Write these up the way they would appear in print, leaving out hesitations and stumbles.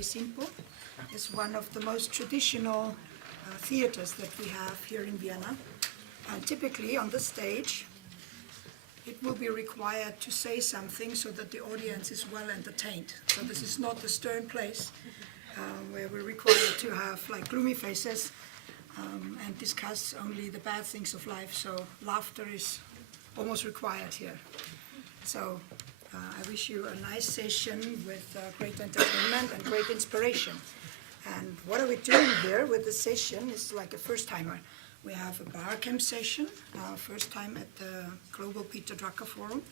very simple. It's one of the most traditional theaters that we have here in Vienna. And typically on the stage, it will be required to say something so that the audience is well entertained. So this is not the stern place where we're required to have like gloomy faces and discuss only the bad things of life. So laughter is almost required here. So I wish you a nice session with great entertainment and great inspiration. And what are we doing here with the session is like a first-timer. We have a Barcamp session, first time at the Global Peter Drucker Forum,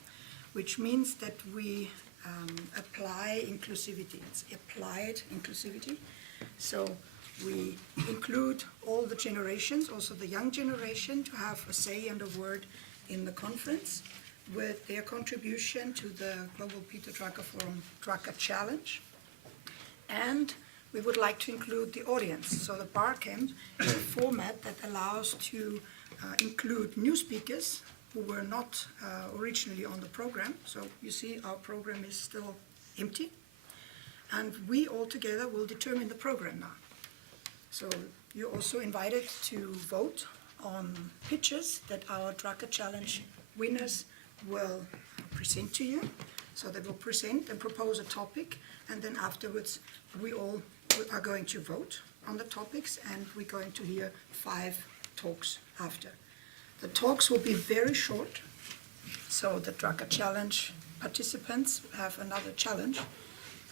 which means that we apply inclusivity. It's applied inclusivity. So we include all the generations, also the young generation, to have a say and a word in the conference with their contribution to the Global Peter Drucker Forum Drucker Challenge. And we would like to include the audience. So the Barcamp is a format that allows to include new speakers who were not originally on the program. So you see our program is still empty. And we all together will determine the program now. So you're also invited to vote on pitches that our Drucker Challenge winners will present to you. So they will present and propose a topic, and then afterwards we all are going to vote on the topics, and we're going to hear 5 talks after. The talks will be very short, so the Drucker Challenge participants have another challenge,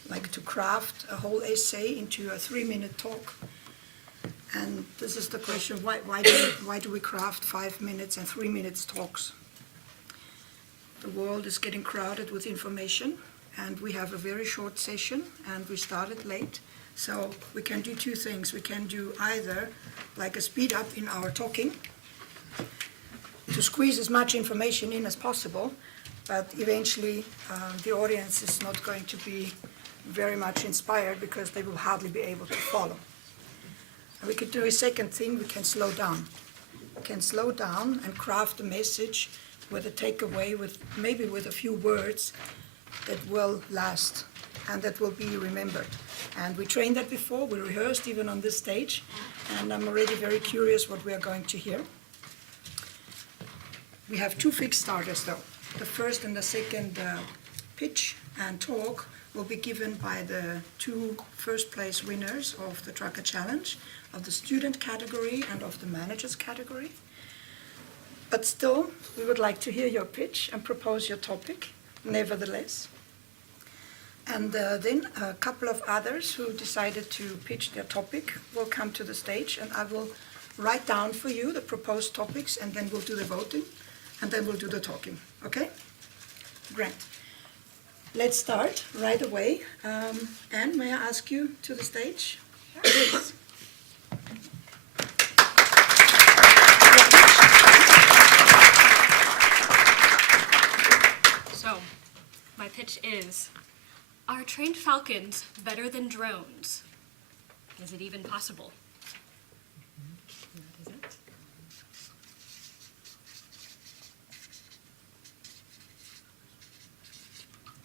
like to craft a whole essay into a 3-minute talk. And this is the question, why do we craft 5 minutes and 3 minutes talks? The world is getting crowded with information, and we have a very short session, and we started late. So we can do 2 things. We can do either like a speed up in our talking to squeeze as much information in as possible, but eventually the audience is not going to be very much inspired because they will hardly be able to follow. And we could do a second thing, we can slow down. We can slow down and craft a message with a takeaway, maybe with a few words that will last and that will be remembered. And we trained that before, we rehearsed even on this stage, and I'm already very curious what we are going to hear. We have 2 fixed starters though. The first and the second pitch and talk will be given by the 2 first place winners of the Drucker Challenge, of the student category and of the managers category. But still, we would like to hear your pitch and propose your topic, nevertheless. And then a couple of others who decided to pitch their topic will come to the stage, and I will write down for you the proposed topics, and then we'll do the voting, and then we'll do the talking. Okay? Great. Let's start right away. Anne, may I ask you to the stage? Please. So, my pitch is, are trained falcons better than drones? Is it even possible? That is it.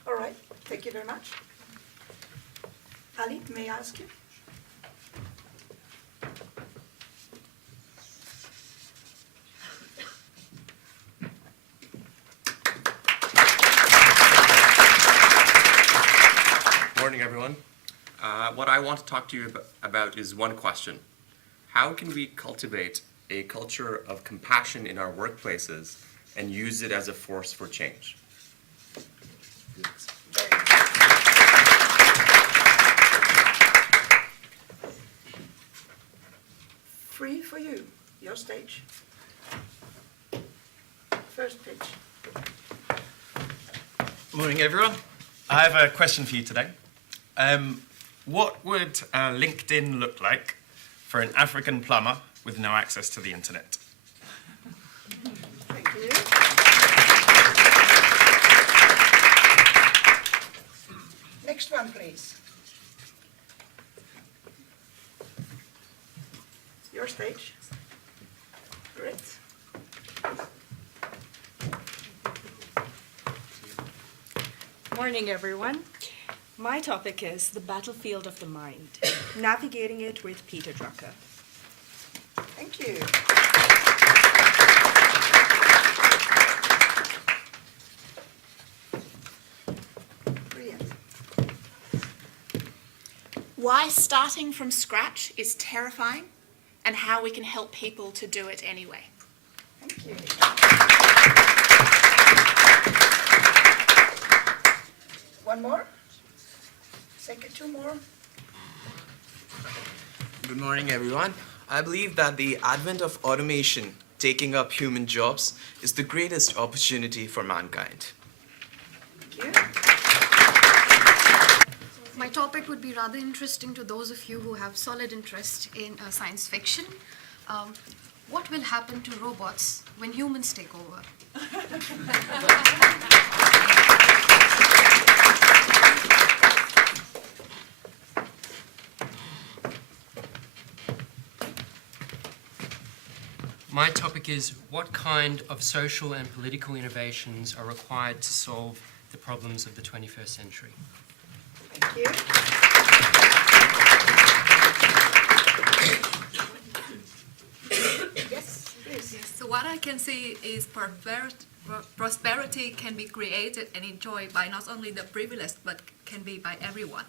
All right, thank you very much. Ali, may I ask you? Morning, everyone. What I want to talk to you about is one question. How can we cultivate a culture of compassion in our workplaces and use it as a force for change? Free for you, your stage. First pitch. Morning, everyone. I have a question for you today. What would LinkedIn look like for an African plumber with no access to the internet? Thank you. Next one, please. Your stage. Great. Morning, everyone. My topic is the battlefield of the mind, navigating it with Peter Drucker. Thank you. Brilliant. Why starting from scratch is terrifying and how we can help people to do it anyway. Thank you. One more? Second, two more? Good morning, everyone. I believe that the advent of automation taking up human jobs is the greatest opportunity for mankind. Thank you. My topic would be rather interesting to those of you who have solid interest in science fiction. What will happen to robots when humans take over? My topic is what kind of social and political innovations are required to solve the problems of the 21st century? Thank you. Yes, please. So what I can see is prosperity can be created and enjoyed by not only the privileged, but can be by everyone.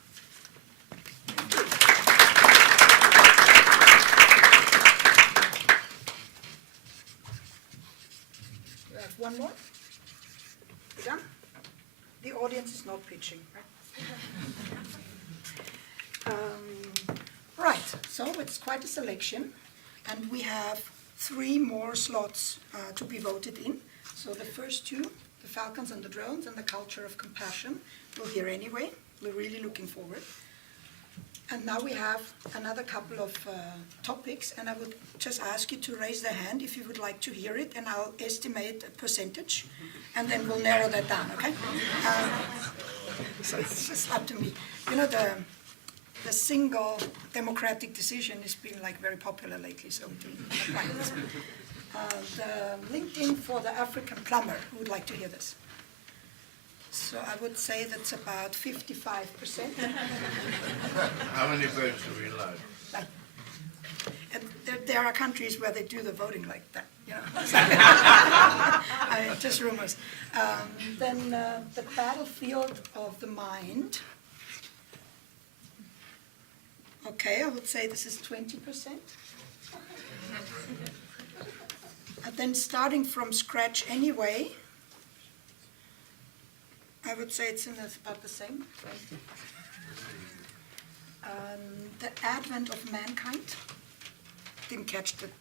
You have one more? You done? The audience is not pitching, right? Right, so it's quite a selection, and we have 3 more slots to be voted in. So the first 2, the Falcons and the Drones and the Culture of Compassion, we'll hear anyway. We're really looking forward. And now we have another couple of topics, and I would just ask you to raise the hand if you would like to hear it, and I'll estimate a percentage, and then we'll narrow that down, okay? So it's just up to me. You know, the single democratic decision has been like very popular lately, so we're doing that like this. The LinkedIn for the African plumber, who would like to hear this? So I would say that's about 55%. How many votes are we allowed? And there are countries where they do the voting like that, you know. I mean, just rumors. Then the battlefield of the mind. Okay, I would say this is 20%. And then starting from scratch anyway, I would say it's in about the same. The advent of mankind. Didn't catch that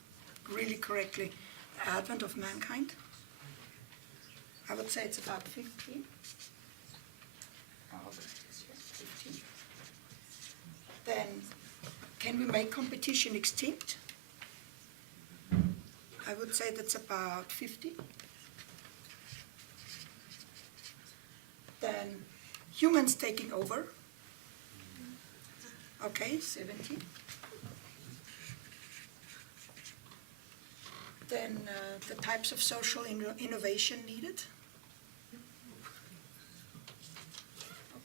really correctly. The advent of mankind. I would say it's about 50. Oh, 50. Then, can we make competition extinct? I would say that's about 50. Then humans taking over. Okay, 70. Then the types of social innovation needed.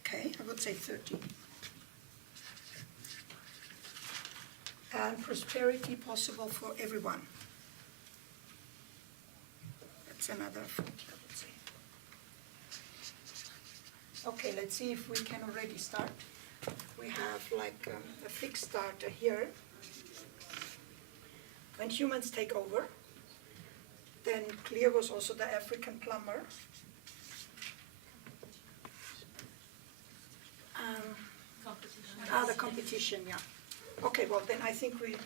Okay, I would say 30. And prosperity possible for everyone. That's another 40, I would say. Okay, let's see if we can already start. We have like a fixed starter here. When humans take over, then clear was also the African plumber. The competition, yeah. Okay, well then I think we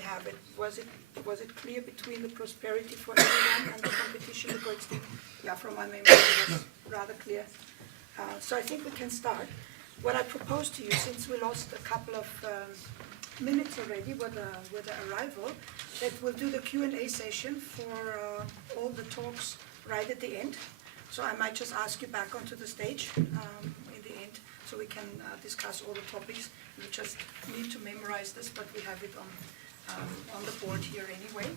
have it. Was it clear between the prosperity for everyone and the competition? Yeah, from my memory it was rather clear. So I think we can start. What I propose to you, since we lost a couple of minutes already with the arrival, that we'll do the Q&A session for all the talks right at the end. So I might just ask you back onto the stage in the end, so we can discuss all the topics. We just need to memorize this, but we have it on the board here anyway.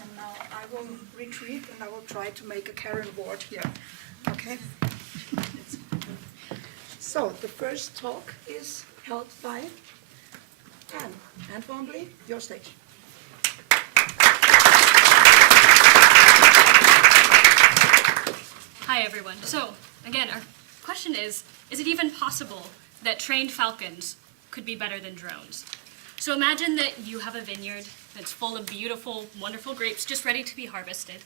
And now I will retreat and I will try to make a Karen ward here. Okay? So the first talk is held by Anne. Anne Twombly, your stage. Hi, everyone. So, again, our question is it even possible that trained falcons could be better than drones? So imagine that you have a vineyard that's full of beautiful, wonderful grapes just ready to be harvested.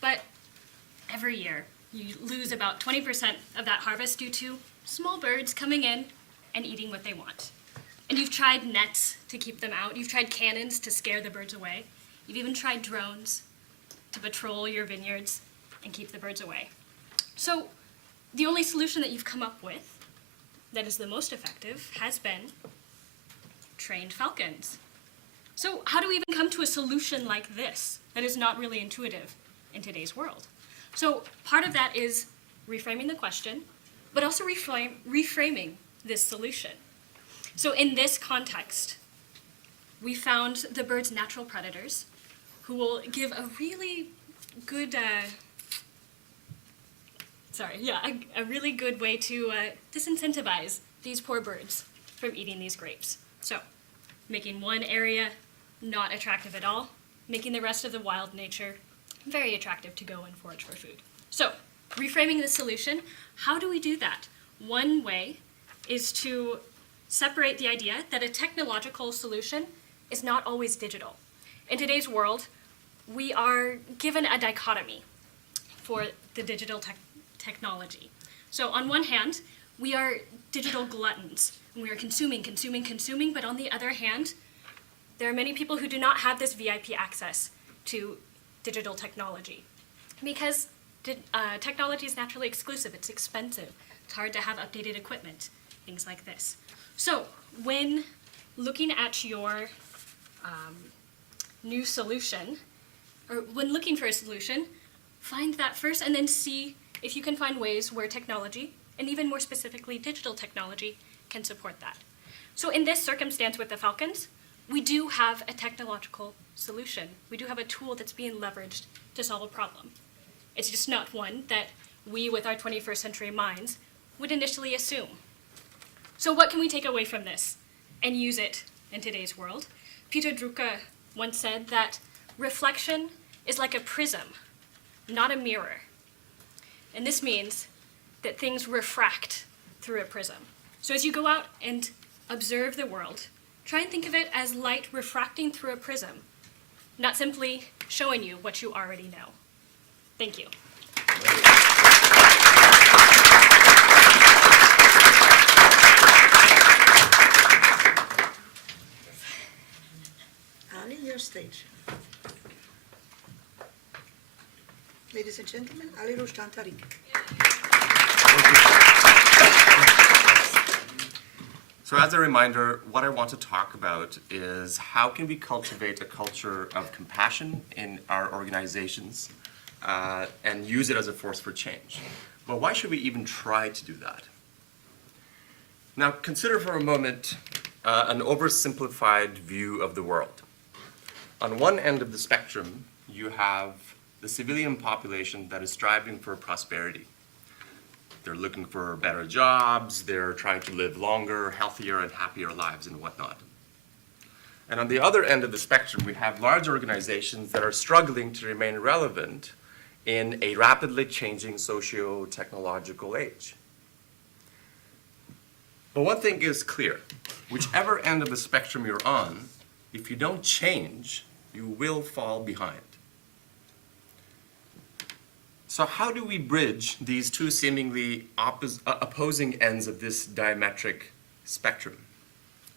But every year, you lose about 20% of that harvest due to small birds coming in and eating what they want. And you've tried nets to keep them out. You've tried cannons to scare the birds away. You've even tried drones to patrol your vineyards and keep the birds away. So the only solution that you've come up with that is the most effective has been trained falcons. So how do we even come to a solution like this that is not really intuitive in today's world? So part of that is reframing the question, but also reframing this solution. So in this context, we found the bird's natural predators who will give a really good, a really good way to disincentivize these poor birds from eating these grapes. So making one area not attractive at all, making the rest of the wild nature very attractive to go and forage for food. So reframing the solution, how do we do that? One way is to separate the idea that a technological solution is not always digital. In today's world, we are given a dichotomy for the digital technology. So on one hand, we are digital gluttons, and we are consuming, but on the other hand, there are many people who do not have this VIP access to digital technology because technology is naturally exclusive, it's expensive, it's hard to have updated equipment, things like this. So when looking at your new solution, or when looking for a solution, find that first and then see if you can find ways where technology, and even more specifically digital technology, can support that. So in this circumstance with the falcons, we do have a technological solution. We do have a tool that's being leveraged to solve a problem. It's just not one that we, with our 21st century minds, would initially assume. So what can we take away from this and use it in today's world? Peter Drucker once said that reflection is like a prism, not a mirror. And this means that things refract through a prism. So as you go out and observe the world, try and think of it as light refracting through a prism, not simply showing you what you already know. Thank you. Annie, your stage. Ladies and gentlemen, Ali Rustan Tariq. So as a reminder, what I want to talk about is how can we cultivate a culture of compassion in our organizations and use it as a force for change. But why should we even try to do that? Now consider for a moment an oversimplified view of the world. On one end of the spectrum, you have the civilian population that is striving for prosperity. They're looking for better jobs, they're trying to live longer, healthier, and happier lives and whatnot. And on the other end of the spectrum, we have large organizations that are struggling to remain relevant in a rapidly changing socio-technological age. But one thing is clear, whichever end of the spectrum you're on, if you don't change, you will fall behind. So how do we bridge these two seemingly opposing ends of this diametric spectrum?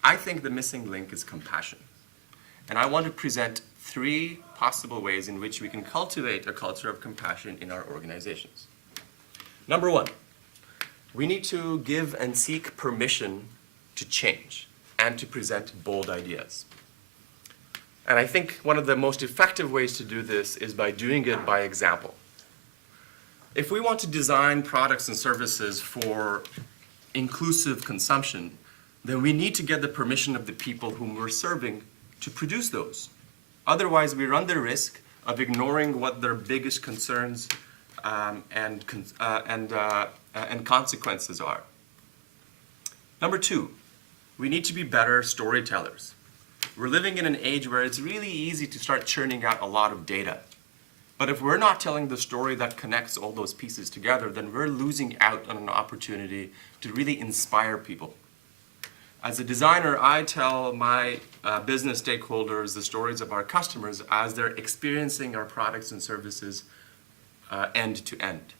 I think the missing link is compassion. And I want to present 3 possible ways in which we can cultivate a culture of compassion in our organizations. Number 1, we need to give and seek permission to change and to present bold ideas. And I think one of the most effective ways to do this is by doing it by example. If we want to design products and services for inclusive consumption, then we need to get the permission of the people whom we're serving to produce those. Otherwise, we run the risk of ignoring what their biggest concerns and consequences are. Number two, we need to be better storytellers. We're living in an age where it's really easy to start churning out a lot of data. But if we're not telling the story that connects all those pieces together, then we're losing out on an opportunity to really inspire people. As a designer, I tell my business stakeholders the stories of our customers as they're experiencing our products and services end to end.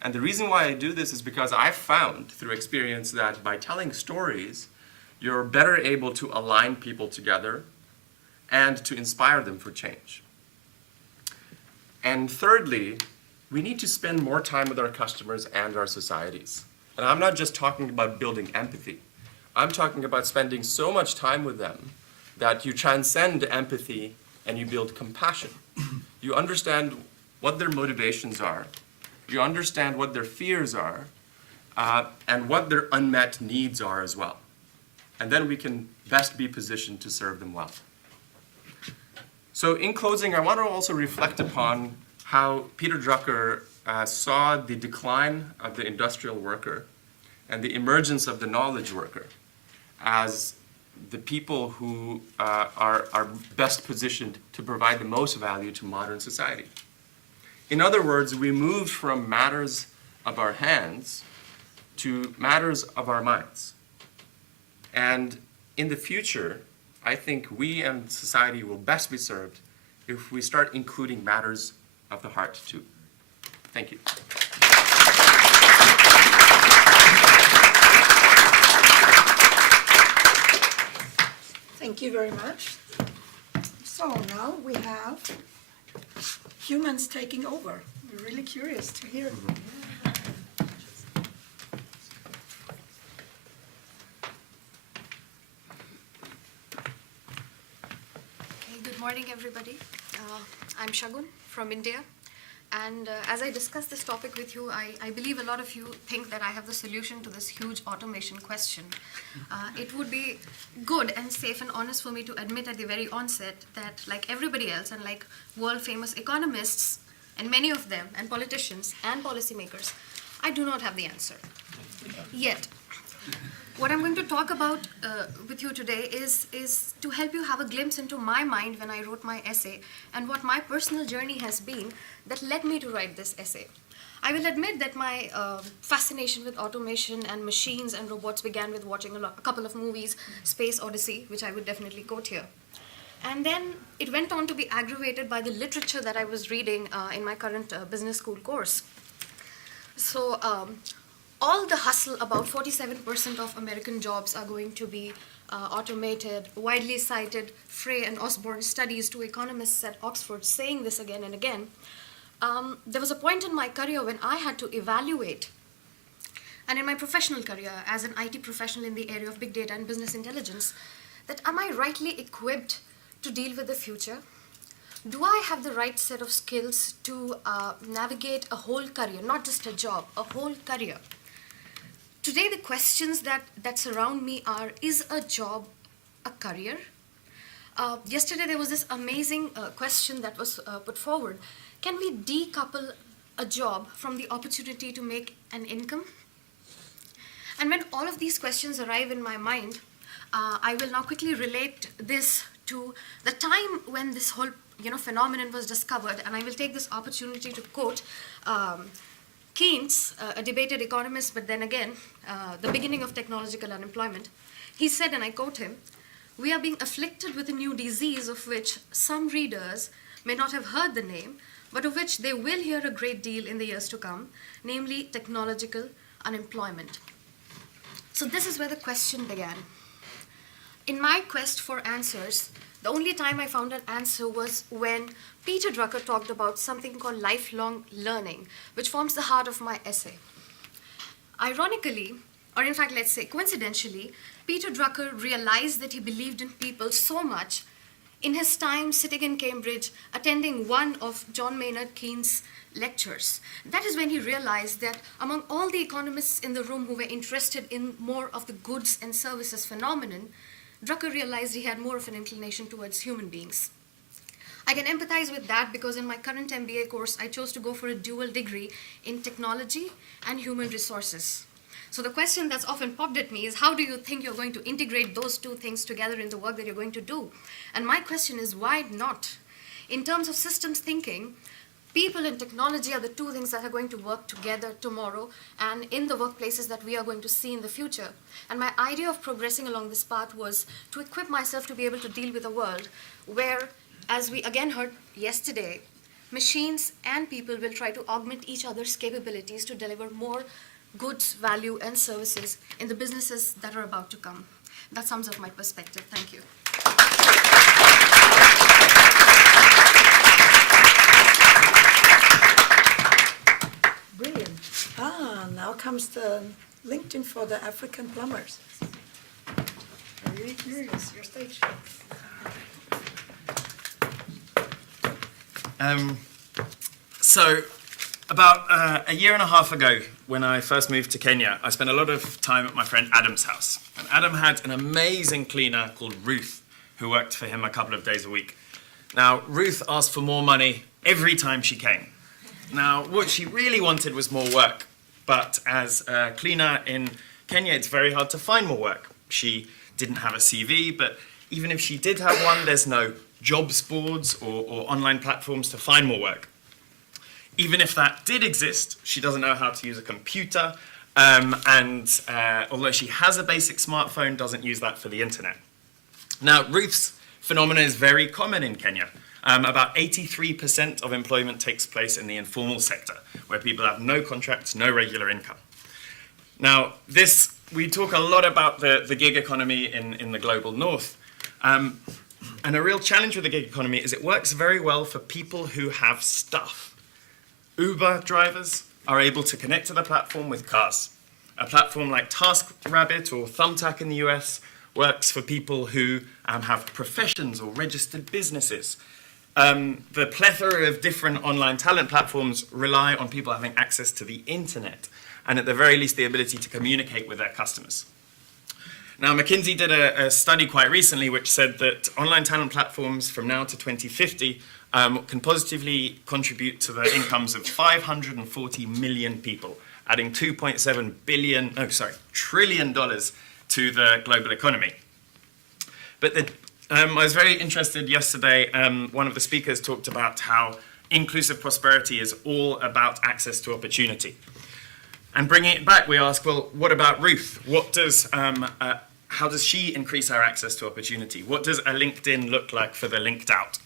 And the reason why I do this is because I've found through experience that by telling stories, you're better able to align people together and to inspire them for change. And thirdly, we need to spend more time with our customers and our societies. And I'm not just talking about building empathy. I'm talking about spending so much time with them that you transcend empathy and you build compassion. You understand what their motivations are. You understand what their fears are, and what their unmet needs are as well. And then we can best be positioned to serve them well. So in closing, I want to also reflect upon how Peter Drucker saw the decline of the industrial worker and the emergence of the knowledge worker as the people who are best positioned to provide the most value to modern society. In other words, we moved from matters of our hands to matters of our minds. And in the future, I think we and society will best be served if we start including matters of the heart too. Thank you. Thank you very much. So now we have humans taking over. We're really curious to hear. Good morning, everybody. I'm Shagun from India. And as I discuss this topic with you, I believe a lot of you think that I have the solution to this huge automation question. It would be good and safe and honest for me to admit at the very onset that, like everybody else and like world-famous economists, and many of them, and politicians and policymakers, I do not have the answer. Yet, what I'm going to talk about with you today is to help you have a glimpse into my mind when I wrote my essay and what my personal journey has been that led me to write this essay. I will admit that my fascination with automation and machines and robots began with watching a couple of movies, Space Odyssey, which I would definitely quote here. And then it went on to be aggravated by the literature that I was reading in my current business school course. So all the hustle about 47% of American jobs are going to be automated, widely cited Frey and Osborne studies, two economists at Oxford saying this again and again. There was a point in my career when I had to evaluate, and in my professional career as an IT professional in the area of big data and business intelligence, that am I rightly equipped to deal with the future? Do I have the right set of skills to navigate a whole career, not just a job, a whole career? Today, the questions that surround me are, is a job a career? Yesterday, there was this amazing question that was put forward. Can we decouple a job from the opportunity to make an income? And when all of these questions arrive in my mind, I will now quickly relate this to the time when this whole phenomenon was discovered, and I will take this opportunity to quote Keynes, a debated economist, but then again, the beginning of technological unemployment. He said, and I quote him, "We are being afflicted with a new disease of which some readers may not have heard the name, but of which they will hear a great deal in the years to come, namely technological unemployment." So this is where the question began. In my quest for answers, the only time I found an answer was when Peter Drucker talked about something called lifelong learning, which forms the heart of my essay. Ironically, or in fact, let's say coincidentally, Peter Drucker realized that he believed in people so much in his time sitting in Cambridge, attending one of John Maynard Keynes' lectures. That is when he realized that among all the economists in the room who were interested in more of the goods and services phenomenon, Drucker realized he had more of an inclination towards human beings. I can empathize with that because in my current MBA course, I chose to go for a dual degree in technology and human resources. So the question that's often popped at me is, how do you think you're going to integrate those two things together in the work that you're going to do? And my question is, why not? In terms of systems thinking, people and technology are the two things that are going to work together tomorrow and in the workplaces that we are going to see in the future. And my idea of progressing along this path was to equip myself to be able to deal with a world where, as we again heard yesterday, machines and people will try to augment each other's capabilities to deliver more goods, value, and services in the businesses that are about to come. That sums up my perspective. Thank you. Brilliant. Now comes the LinkedIn for the African plumbers. I'm really curious. Your stage. So, about a year and a half ago, when I first moved to Kenya, I spent a lot of time at my friend Adam's house. And Adam had an amazing cleaner called Ruth, who worked for him a couple of days a week. Now, Ruth asked for more money every time she came. Now, what she really wanted was more work. But as a cleaner in Kenya, it's very hard to find more work. She didn't have a CV, but even if she did have one, there's no jobs boards or online platforms to find more work. Even if that did exist, she doesn't know how to use a computer, and although she has a basic smartphone, doesn't use that for the internet. Now, Ruth's phenomenon is very common in Kenya. About 83% of employment takes place in the informal sector, where people have no contracts, no regular income. Now, we talk a lot about the gig economy in the global north, and a real challenge with the gig economy is it works very well for people who have stuff. Uber drivers are able to connect to the platform with cars. A platform like TaskRabbit or Thumbtack in the US works for people who have professions or registered businesses. The plethora of different online talent platforms rely on people having access to the internet and at the very least the ability to communicate with their customers. Now, McKinsey did a study quite recently which said that online talent platforms from now to 2050 can positively contribute to the incomes of 540 million people, adding $2.7 trillion to the global economy. But I was very interested yesterday, one of the speakers talked about how inclusive prosperity is all about access to opportunity. And bringing it back, we ask, well, what about Ruth? How does she increase our access to opportunity? What does a LinkedIn look like for the linked out?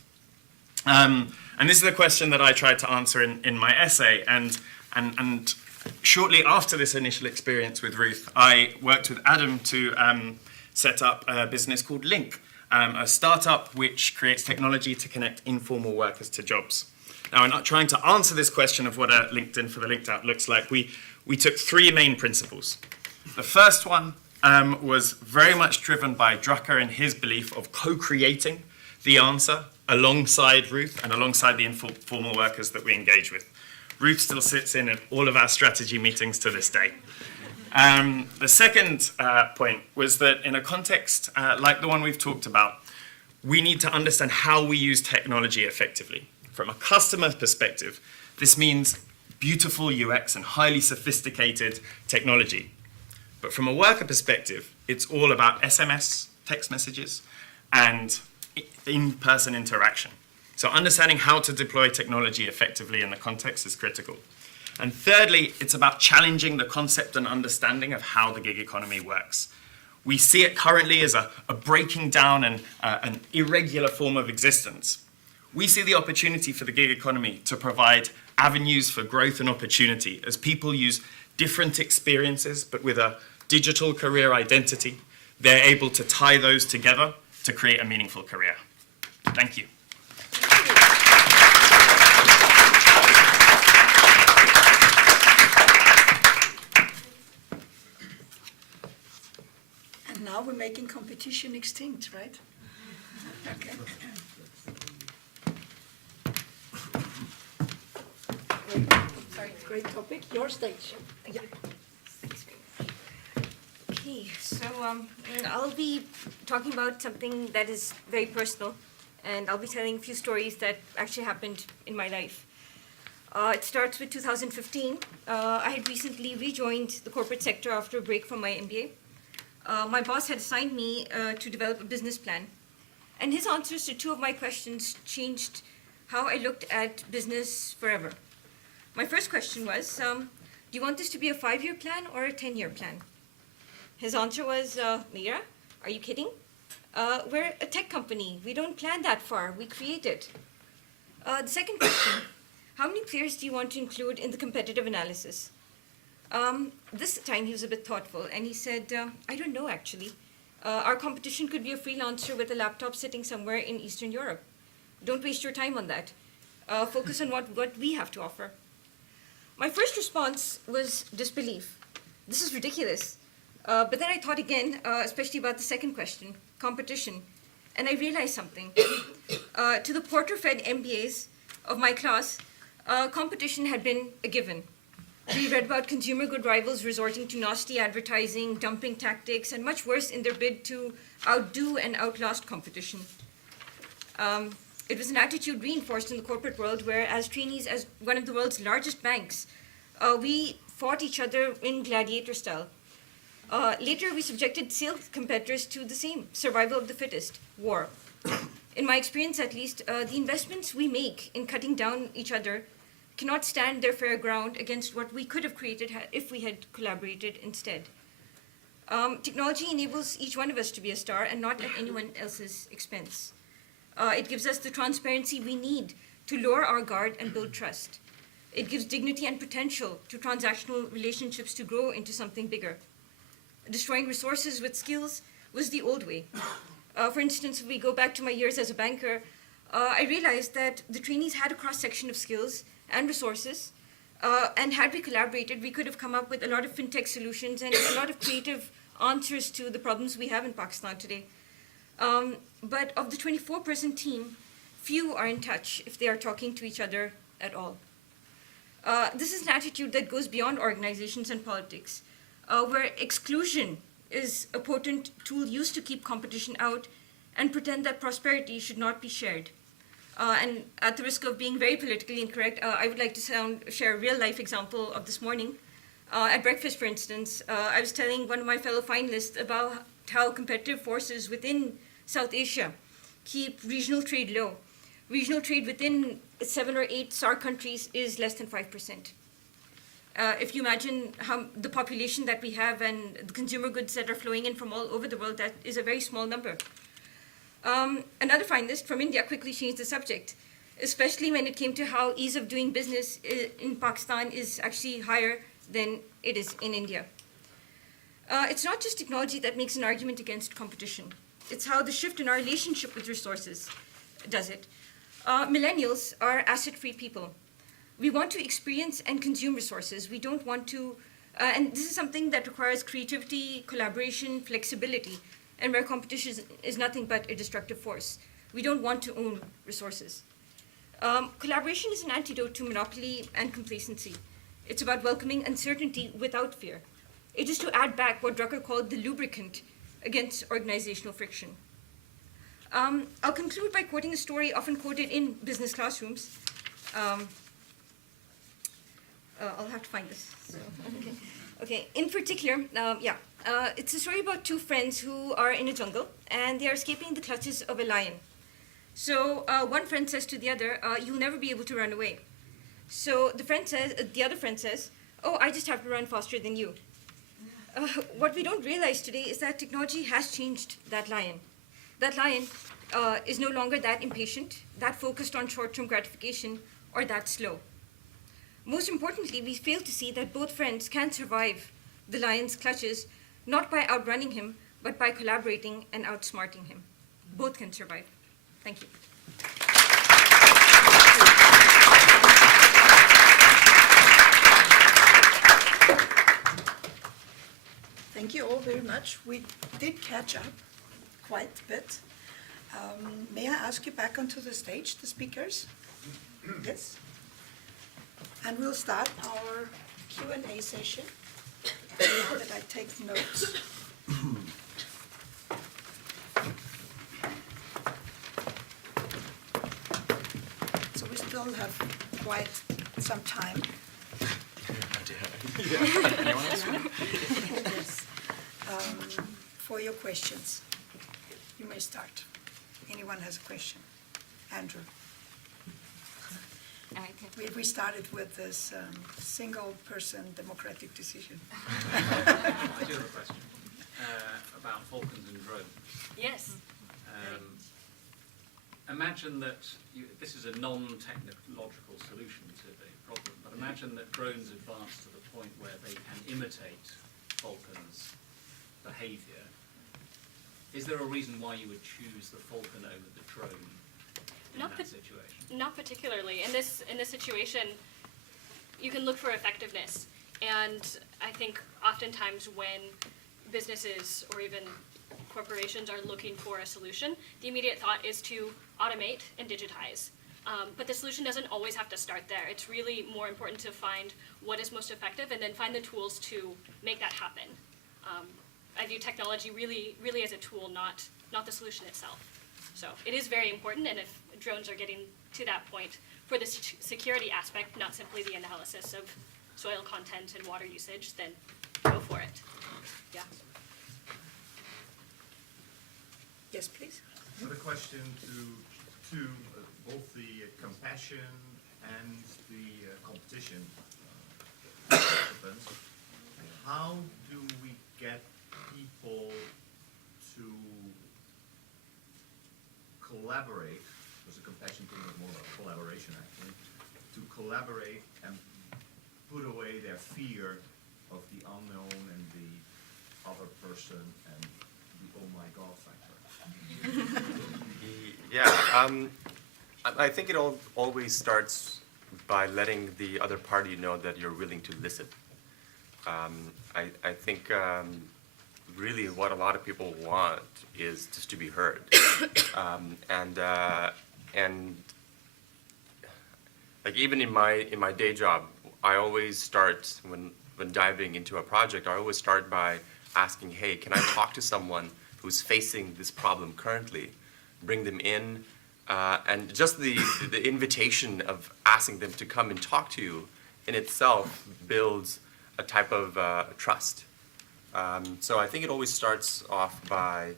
And this is a question that I tried to answer in my essay. And shortly after this initial experience with Ruth, I worked with Adam to set up a business called Link, a startup which creates technology to connect informal workers to jobs. Now, in trying to answer this question of what a LinkedIn for the linked out looks like, we took three main principles. The first one was very much driven by Drucker and his belief of co-creating the answer alongside Ruth and alongside the informal workers that we engage with. Ruth still sits in at all of our strategy meetings to this day. The second point was that in a context like the one we've talked about, we need to understand how we use technology effectively. From a customer perspective, this means beautiful UX and highly sophisticated technology. But from a worker perspective, it's all about SMS, text messages, and in-person interaction. So understanding how to deploy technology effectively in the context is critical. And thirdly, it's about challenging the concept and understanding of how the gig economy works. We see it currently as a breaking down and an irregular form of existence. We see the opportunity for the gig economy to provide avenues for growth and opportunity as people use different experiences, but with a digital career identity. They're able to tie those together to create a meaningful career. Thank you. And now we're making competition extinct, right? Okay. Great topic. Your stage. Yeah. Okay, so I'll be talking about something that is very personal and I'll be telling a few stories that actually happened in my life. It starts with 2015. I had recently rejoined the corporate sector after a break from my MBA. My boss had assigned me to develop a business plan, and his answers to two of my questions changed how I looked at business forever. My first question was, do you want this to be a 5-year plan or a 10-year plan? His answer was, Mira, are you kidding? We're a tech company. We don't plan that far. We create it. The second question, how many players do you want to include in the competitive analysis? This time he was a bit thoughtful, and he said, I don't know, actually. Our competition could be a freelancer with a laptop sitting somewhere in Eastern Europe. Don't waste your time on that. Focus on what we have to offer. My first response was disbelief. This is ridiculous. But then I thought again, especially about the second question, competition, and I realized something. To the Porter-fed MBAs of my class, competition had been a given. We read about consumer good rivals resorting to nasty advertising, dumping tactics, and much worse in their bid to outdo and outlast competition. It was an attitude reinforced in the corporate world where, as trainees, as one of the world's largest banks, we fought each other in gladiator style. Later, we subjected sales competitors to the same, survival of the fittest, war. In my experience, at least, the investments we make in cutting down each other cannot stand their fair ground against what we could have created if we had collaborated instead. Technology enables each one of us to be a star and not at anyone else's expense. It gives us the transparency we need to lower our guard and build trust. It gives dignity and potential to transactional relationships to grow into something bigger. Destroying resources with skills was the old way. For instance, if we go back to my years as a banker, I realized that the trainees had a cross-section of skills and resources, and had we collaborated, we could have come up with a lot of fintech solutions and a lot of creative answers to the problems we have in Pakistan today. But of the 24-person team, few are in touch if they are talking to each other at all. This is an attitude that goes beyond organizations and politics, where exclusion is a potent tool used to keep competition out and pretend that prosperity should not be shared. And at the risk of being very politically incorrect, I would like to share a real-life example of this morning. At breakfast, for instance, I was telling one of my fellow finalists about how competitive forces within South Asia keep regional trade low. Regional trade within 7 or 8 SAARC countries is less than 5%. If you imagine how the population that we have and the consumer goods that are flowing in from all over the world, that is a very small number. Another finalist from India quickly changed the subject, especially when it came to how ease of doing business in Pakistan is actually higher than it is in India. It's not just technology that makes an argument against competition. It's how the shift in our relationship with resources does it. Millennials are asset-free people. We want to experience and consume resources. We don't want to, and this is something that requires creativity, collaboration, flexibility, and where competition is nothing but a destructive force. We don't want to own resources. Collaboration is an antidote to monopoly and complacency. It's about welcoming uncertainty without fear. It is to add back what Drucker called the lubricant against organizational friction. I'll conclude by quoting a story often quoted in business classrooms. I'll have to find this. So, okay. In particular, it's a story about 2 friends who are in a jungle, and they are escaping the clutches of a lion. So one friend says to the other, "You'll never be able to run away." So the other friend says, "Oh, I just have to run faster than you." What we don't realize today is that technology has changed that lion. That lion is no longer that impatient, that focused on short-term gratification, or that slow. Most importantly, we fail to see that both friends can survive the lion's clutches, not by outrunning him, but by collaborating and outsmarting him. Both can survive. Thank you. Thank you all very much. We did catch up quite a bit. May I ask you back onto the stage, the speakers? Yes. And we'll start our Q&A session. Now that I take notes. still have quite some time. Yes. For your questions. You may start. Anyone has a question? Andrew. We started with this single-person democratic decision. I do have a question about falcons and drones. Yes. Imagine that this is a non-technological solution to the problem, but imagine that drones advance to the point where they can imitate falcons' behaviour. Is there a reason why you would choose the falcon over the drone in that situation? Not particularly. In this situation, you can look for effectiveness, and I think oftentimes when businesses or even corporations are looking for a solution, the immediate thought is to automate and digitize. But the solution doesn't always have to start there. It's really more important to find what is most effective and then find the tools to make that happen. I view technology really as a tool, not the solution itself. So it is very important, and if drones are getting to that point for the security aspect, not simply the analysis of soil content and water usage, then go for it. Yeah. Yes, please. I have a question to both the compassion and the competition participants. How do we get people to collaborate? Because the compassion thing is more about collaboration, actually. To collaborate and put away their fear of the unknown and the other person and the oh my god factor. Yeah, I think it always starts by letting the other party know that you're willing to listen. I think really what a lot of people want is just to be heard. And like even in my day job, I always start when diving into a project, I always start by asking, hey, can I talk to someone who's facing this problem currently? Bring them in, and just the invitation of asking them to come and talk to you in itself builds a type of trust. So I think it always starts off by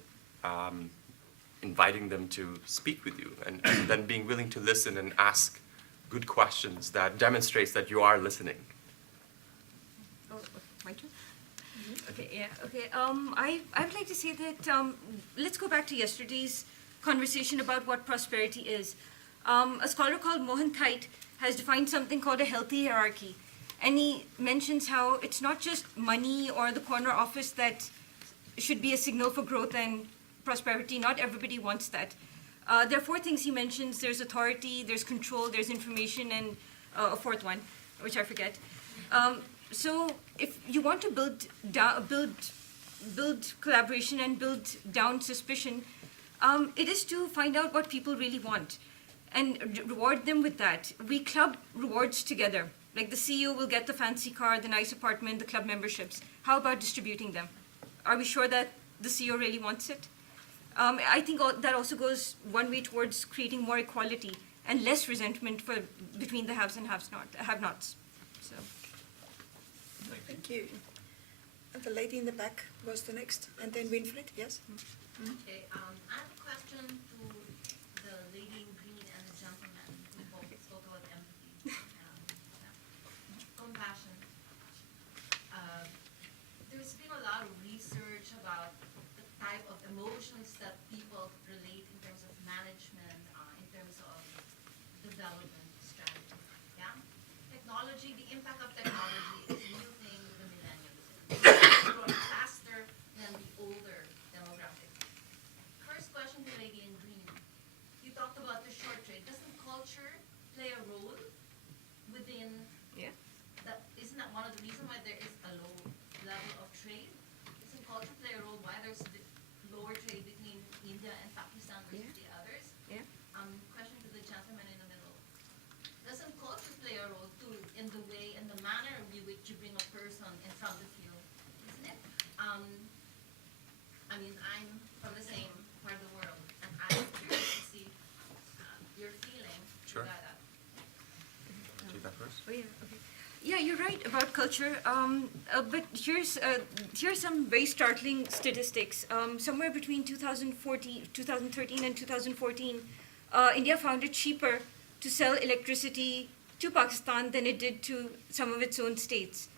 inviting them to speak with you, and then being willing to listen and ask good questions that demonstrates that you are listening. Oh, my turn? Okay, yeah, okay. I would like to say that let's go back to yesterday's conversation about what prosperity is. A scholar called Mohan Thait has defined something called a healthy hierarchy. And he mentions how it's not just money or the corner office that should be a signal for growth and prosperity. Not everybody wants that. There are four things he mentions. There's authority, there's control, there's information, and a fourth one, which I forget. So if you want to build collaboration and build down suspicion, it is to find out what people really want and reward them with that. We club rewards together. Like the CEO will get the fancy car, the nice apartment, the club memberships. How about distributing them? Are we sure that the CEO really wants it? I think that also goes one way towards creating more equality and less resentment between the haves and have-nots. So. Thank you. And the lady in the back was the next, and then Winfried, yes? Okay, I have a question to the lady in green and the gentleman who both spoke about empathy and compassion. There's been a lot of research about the type of emotions that people relate in terms of management, in terms of development strategy. Yeah, technology, the impact of technology is a new thing with the millennials. It's growing faster than the older demographic. First question to Lady in Green. You talked about the short trade. Doesn't culture play a role within that? Isn't that one of the reasons why there is a low level of trade? Doesn't culture play a role why there's the lower trade between India and Pakistan versus the others? Question to the gentleman in the middle. Doesn't culture play a role too in the way and the manner in which you bring a person in front of you? Isn't it? I mean, I'm from the same part of the world, and I'm curious to see your feeling Sure. about that. about culture, but here's some very startling statistics. Somewhere between 2013 and 2014, India found it cheaper to sell electricity to Pakistan than it did to some of its own states.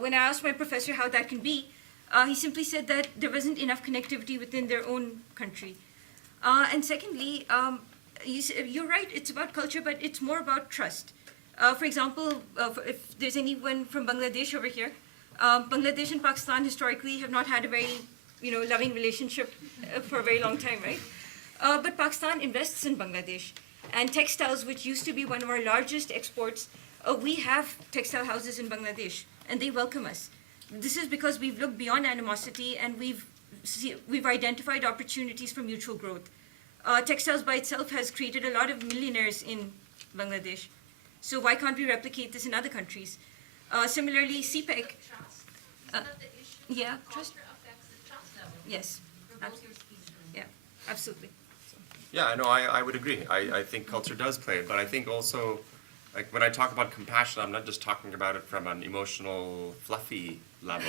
When I asked my professor how that can be, he simply said that there wasn't enough connectivity within their own country. And secondly, you're right, it's about culture, but it's more about trust. For example, if there's anyone from Bangladesh over here, Bangladesh and Pakistan historically have not had a very, loving relationship for a very long time, right? But Pakistan invests in Bangladesh. And textiles, which used to be one of our largest exports, we have textile houses in Bangladesh, and they welcome us. This is because we've looked beyond animosity and we've identified opportunities for mutual growth. Textiles by itself has created a lot of millionaires in Bangladesh. So why can't we replicate this in other countries? Similarly, CPEC. Yeah, trust. Yes. Yeah, absolutely. Yeah, no, I would agree. I think culture does play, but I think also, like when I talk about compassion, I'm not just talking about it from an emotional, fluffy level.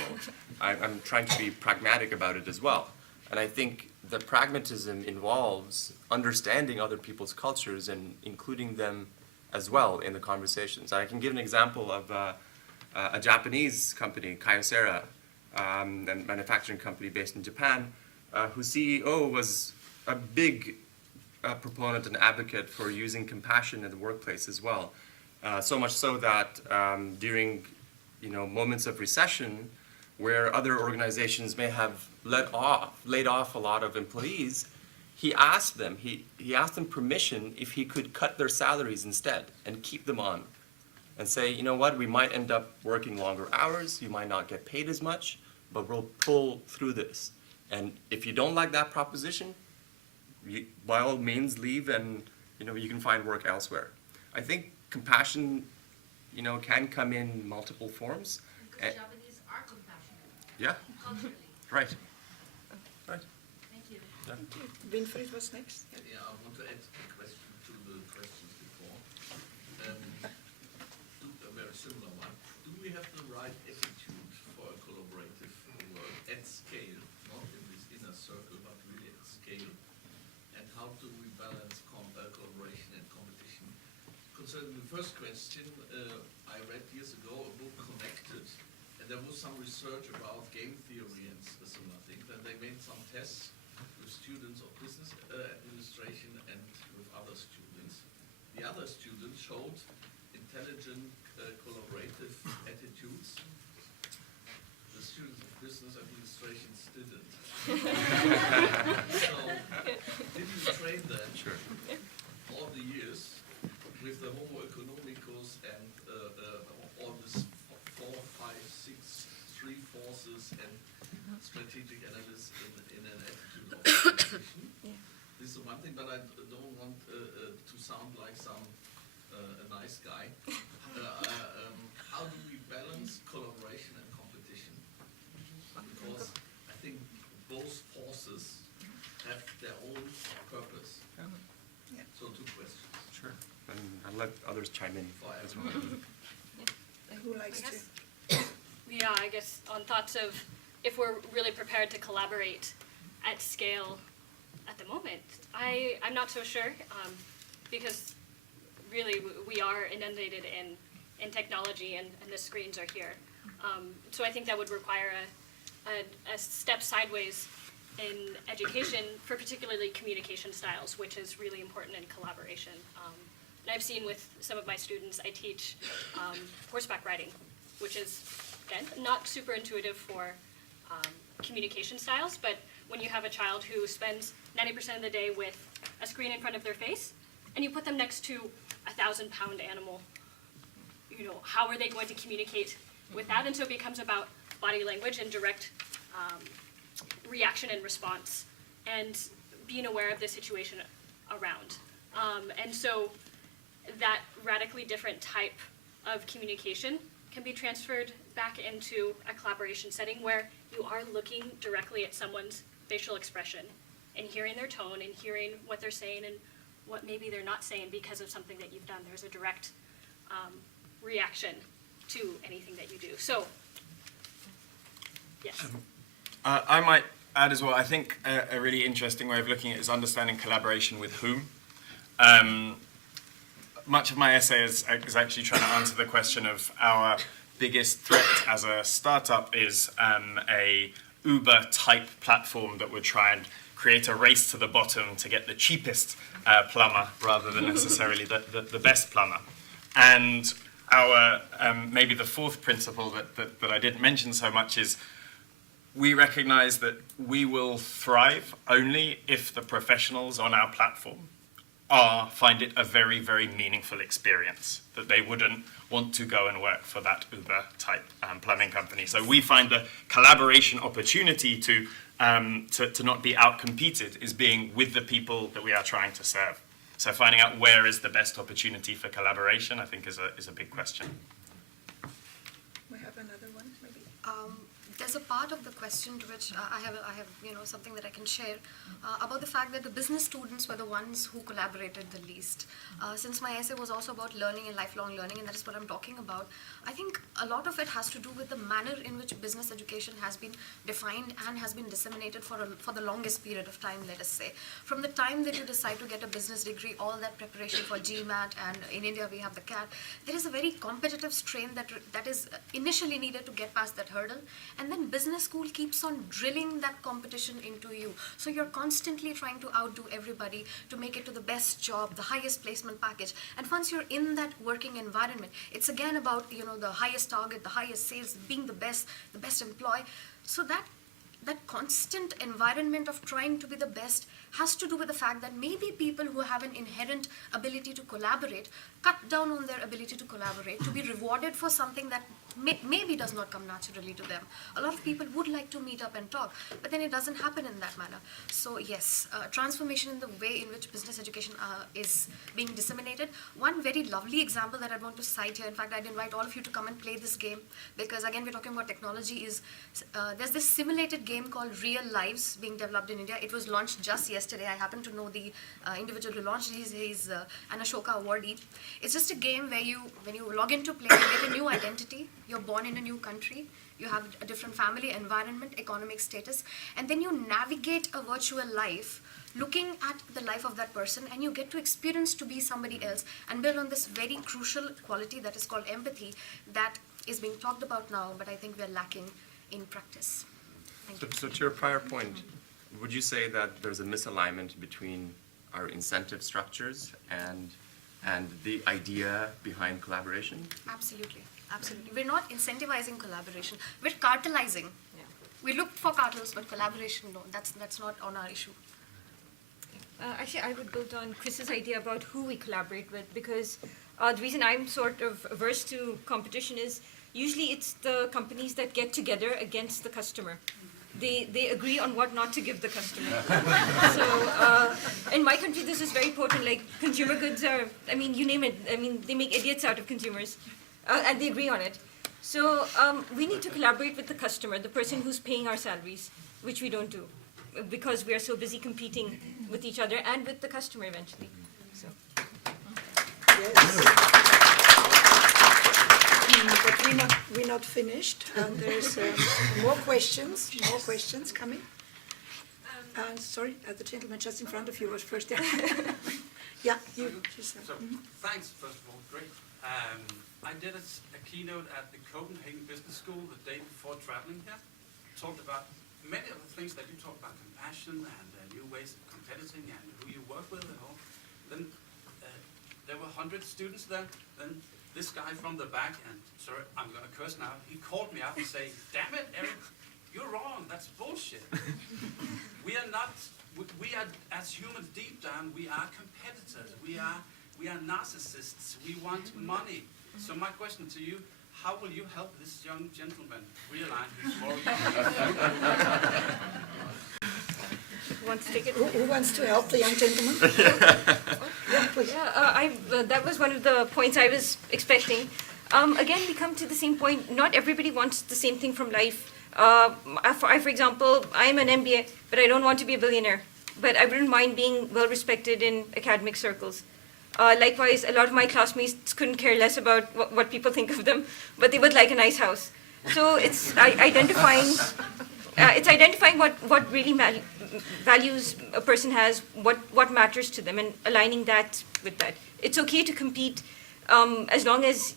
I'm trying to be pragmatic about it as well. And I think the pragmatism involves understanding other people's cultures and including them as well in the conversations. I can give an example of a Japanese company, Kyocera, a manufacturing company based in Japan, whose CEO was a big proponent and advocate for using compassion in the workplace as well. So much so that during moments of recession, where other organizations may have laid off a lot of employees, he asked them permission if he could cut their salaries instead and keep them on, and say, you know what, we might end up working longer hours, you might not get paid as much, but we'll pull through this. And if you don't like that proposition, by all means leave, and you can find work elsewhere. I think compassion, can come in multiple forms. Because Japanese are compassionate. Yeah. Culturally. Right. Right. Thank you. Yeah. Winfried was next. Yeah, I want to add a question to the questions before. A very similar one. Do we have the right attitude for a collaborative work at scale, not in this inner circle, but really at scale? And how do we balance collaboration and competition? Concerning the first question, I read years ago a book, Connected, and there was some research about game theory and similar things, and they made some tests with students of business administration and with other students. The other students showed intelligent, collaborative attitudes. The students of business administrations didn't. So, did you train them all the years with the Homo economicus and all this 4, 5, 6, 3 forces and strategic analysis in an attitude of competition? This is one thing, but I don't want to sound like a nice guy. How do we balance collaboration and competition? Because I think both forces have their own purpose. So 2 questions. Sure. And I'll let others chime in as well. Who likes to? Yeah, I guess on thoughts of if we're really prepared to collaborate at scale at the moment, I'm not so sure, because really we are inundated in technology and the screens are here. So I think that would require a step sideways in education for particularly communication styles, which is really important in collaboration. And I've seen with some of my students, I teach horseback riding, which is, again, not super intuitive for communication styles, but when you have a child who spends 90% of the day with a screen in front of their face, and you put them next to a 1,000-pound animal, how are they going to communicate with that? And so it becomes about body language and direct reaction and response, and being aware of the situation around. And so that radically different type of communication can be transferred back into a collaboration setting where you are looking directly at someone's facial expression and hearing their tone and hearing what they're saying and what maybe they're not saying because of something that you've done. There's a direct reaction to anything that you do. So, yes. I might add as well, I think a really interesting way of looking at it is understanding collaboration with whom. Much of my essay is actually trying to answer the question of our biggest threat as a startup is a Uber-type platform that would try and create a race to the bottom to get the cheapest plumber rather than necessarily the best plumber. And our maybe the fourth principle that I didn't mention so much is we recognize that we will thrive only if the professionals on our platform find it a very, very meaningful experience, that they wouldn't want to go and work for that Uber-type plumbing company. So we find the collaboration opportunity to not be out-competed is being with the people that we are trying to serve. So finding out where is the best opportunity for collaboration, I think, is a big question. We have another one, maybe. There's a part of the question to which I have something that I can share about the fact that the business students were the ones who collaborated the least. Since my essay was also about learning and lifelong learning, and that is what I'm talking about, I think a lot of it has to do with the manner in which business education has been defined and has been disseminated for the longest period of time, let us say. From the time that you decide to get a business degree, all that preparation for GMAT, and in India we have the CAT, there is a very competitive strain that is initially needed to get past that hurdle, and then business school keeps on drilling that competition into you. So you're constantly trying to outdo everybody to make it to the best job, the highest placement package. And once you're in that working environment, it's again about the highest target, the highest sales, being the best employee. So that constant environment of trying to be the best has to do with the fact that maybe people who have an inherent ability to collaborate cut down on their ability to collaborate to be rewarded for something that maybe does not come naturally to them. A lot of people would like to meet up and talk, but then it doesn't happen in that manner. So yes, transformation in the way in which business education is being disseminated. One very lovely example that I want to cite here, in fact I'd invite all of you to come and play this game, because again we're talking about technology, is there's this simulated game called Real Lives being developed in India. It was launched just yesterday. I happen to know the individual who launched it. He's an Ashoka awardee. It's just a game where when you log into play, you get a new identity. You're born in a new country, you have a different family, environment, economic status, and then you navigate a virtual life looking at the life of that person, and you get to experience to be somebody else and build on this very crucial quality that is called empathy that is being talked about now, but I think we're lacking in practice. Thank you. So to your prior point, would you say that there's a misalignment between our incentive structures and the idea behind collaboration? Absolutely. Absolutely. We're not incentivizing collaboration. We're cartelizing. Yeah. We look for cartels, but collaboration, no. That's not on our issue. Actually, I would build on Chris's idea about who we collaborate with, because the reason I'm sort of averse to competition is usually it's the companies that get together against the customer. They agree on what not to give the customer. So in my country, this is very potent. Like consumer goods are, you name it. They make idiots out of consumers. And they agree on it. So we need to collaborate with the customer, the person who's paying our salaries, which we don't do, because we are so busy competing with each other and with the customer eventually. So. Yes. But we're not finished, and there's more questions coming. Sorry, the gentleman just in front of you was first. Yeah, you. Thanks, first of all, great. I did a keynote at the Copenhagen Business School the day before traveling here. Talked about many of the things that you talk about, compassion and new ways of competing and who you work with and all. Then there were 100 students there. Then this guy from the back, and sorry, I'm going to curse now, he called me up and said, "Damn it, Eric, you're wrong, that's bullshit. We are not, we are, as humans deep down, we are competitors. We are narcissists. We want money. So my question to you, how will you help this young gentleman realize his moral Who wants to help the young gentleman? Yeah, please. That was one of the points I was expecting. Again, we come to the same point. Not everybody wants the same thing from life. For example, I'm an MBA, but I don't want to be a billionaire. But I wouldn't mind being well respected in academic circles. Likewise, a lot of my classmates couldn't care less about what people think of them, but they would like a nice house. So it's identifying what really values a person has, what matters to them, and aligning that with that. It's okay to compete as long as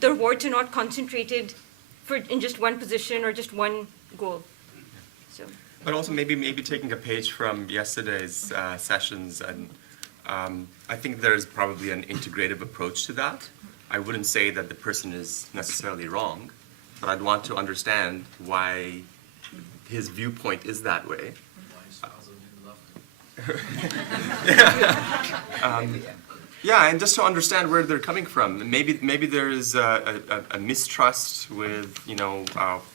the rewards are not concentrated in just one position or just one goal. So. But also maybe taking a page from yesterday's sessions, and I think there's probably an integrative approach to that. I wouldn't say that the person is necessarily wrong, but I'd want to understand why his viewpoint is that way. Yeah, and just to understand where they're coming from. Maybe there is a mistrust with,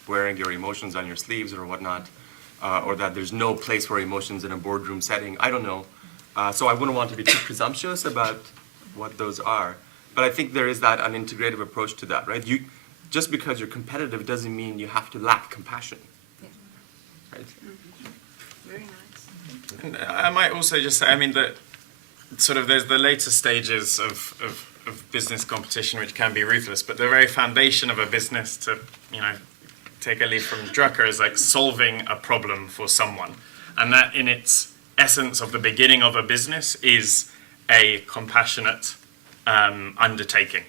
wearing your emotions on your sleeves or whatnot, or that there's no place for emotions in a boardroom setting. I don't know. So I wouldn't want to be too presumptuous about what those are. But I think there is an integrative approach to that, right? Just because you're competitive doesn't mean you have to lack compassion. Right? Very nice. And I might also just say, that sort of there's the later stages of business competition which can be ruthless, but the very foundation of a business, to take a leaf from Drucker, is like solving a problem for someone. And that in its essence of the beginning of a business is a compassionate undertaking.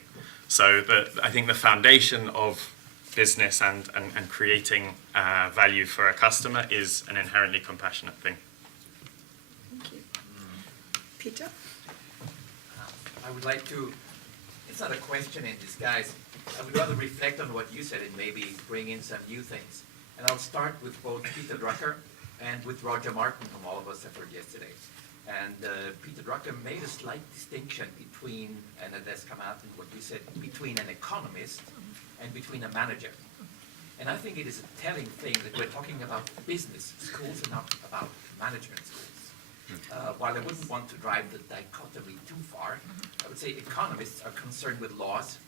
So I think the foundation of business and creating value for a customer is an inherently compassionate thing. Thank you. Peter? I would like to, it's not a question in disguise, I would rather reflect on what you said and maybe bring in some new things. And I'll start with both Peter Drucker and with Roger Martin, whom all of us have heard yesterday. And Peter Drucker made a slight distinction between, and it has come out in what you said, between an economist and between a manager. And I think it is a telling thing that we're talking about business schools and not about management schools. While I wouldn't want to drive the dichotomy too far, I would say economists are concerned with laws.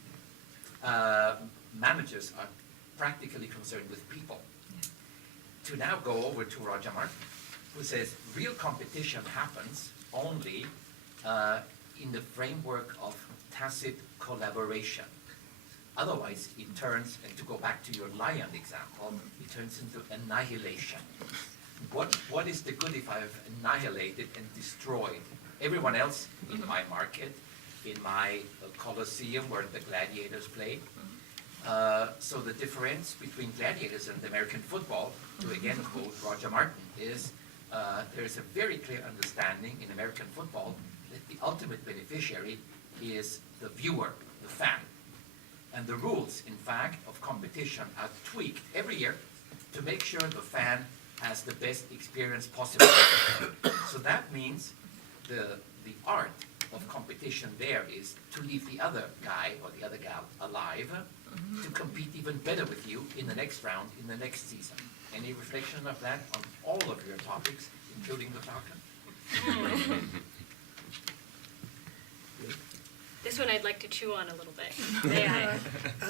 Managers are practically concerned with people. To now go over to Roger Martin, who says real competition happens only in the framework of tacit collaboration. Otherwise, it turns, and to go back to your lion example, it turns into annihilation. What is the good if I have annihilated and destroyed everyone else in my market, in my Colosseum where the gladiators played? So the difference between gladiators and American football, to again quote Roger Martin, is there is a very clear understanding in American football that the ultimate beneficiary is the viewer, the fan. And the rules, in fact, of competition are tweaked every year to make sure the fan has the best experience possible. So that means the art of competition there is to leave the other guy or the other gal alive to compete even better with you in the next round, in the next season. Any reflection of that on all of your topics, including the Falcon? This one I'd like to chew on a little bit. May I?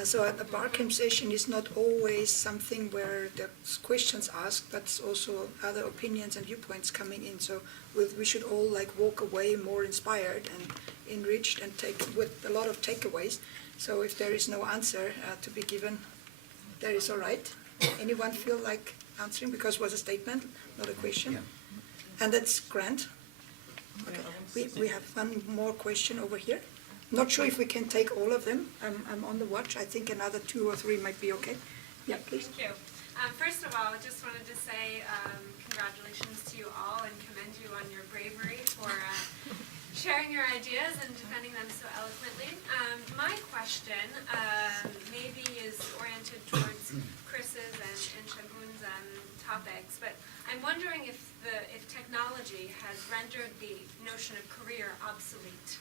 So a Barcamp session is not always something where there's questions asked, but also other opinions and viewpoints coming in. So we should all walk away more inspired and enriched and with a lot of takeaways. So if there is no answer to be given, that is all right. Anyone feel like answering? Because it was a statement, not a question. Yeah. And that's Grant. Okay. We have one more question over here. Not sure if we can take all of them. I'm on the watch. I think another 2 or 3 might be okay. Yeah, please. Thank you. First of all, I just wanted to say congratulations to you all and commend you on your bravery for sharing your ideas and defending them so eloquently. My question maybe is oriented towards Chris's and Shagun's topics, but I'm wondering if technology has rendered the notion of career obsolete.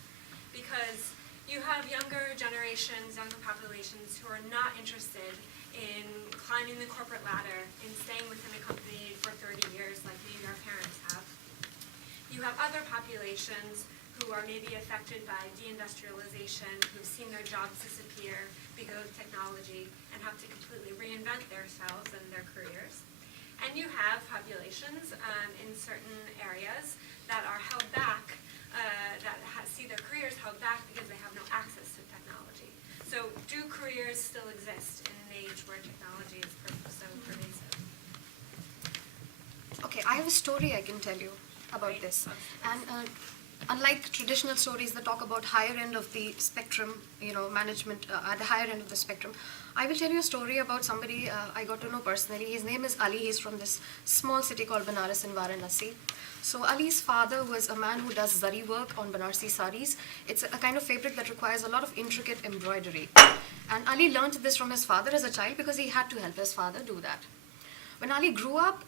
Because you have younger generations, younger populations who are not interested in climbing the corporate ladder, in staying within a company for 30 years like maybe our parents have. You have other populations who are maybe affected by deindustrialization, who've seen their jobs disappear because of technology and have to completely reinvent themselves and their careers. And you have populations in certain areas that are held back, that see their careers held back because they have no access to technology. So do careers still exist in an age where technology is so pervasive? Okay, I have a story I can tell you about this. And unlike traditional stories that talk about higher end of the spectrum, management at the higher end of the spectrum, I will tell you a story about somebody I got to know personally. His name is Ali. He's from this small city called Banaras in Varanasi. So Ali's father was a man who does zari work on Banarsi saris. It's a kind of fabric that requires a lot of intricate embroidery. And Ali learned this from his father as a child because he had to help his father do that. When Ali grew up,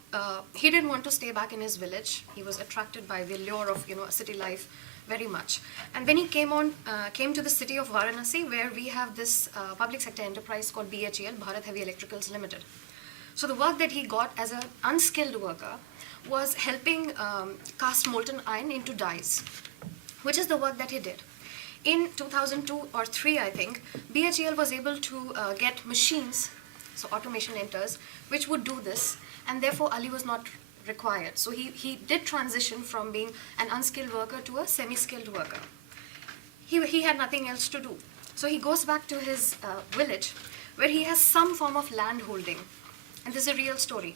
he didn't want to stay back in his village. He was attracted by the lure of city life very much. And when he came to the city of Varanasi, where we have this public sector enterprise called BHEL, Bharat Heavy Electricals Limited. So the work that he got as an unskilled worker was helping cast molten iron into dyes, which is the work that he did. In 2002 or 3, I think, BHEL was able to get machines, so automation enters, which would do this, and therefore Ali was not required. So he did transition from being an unskilled worker to a semi-skilled worker. He had nothing else to do. So he goes back to his village, where he has some form of land holding, and this is a real story.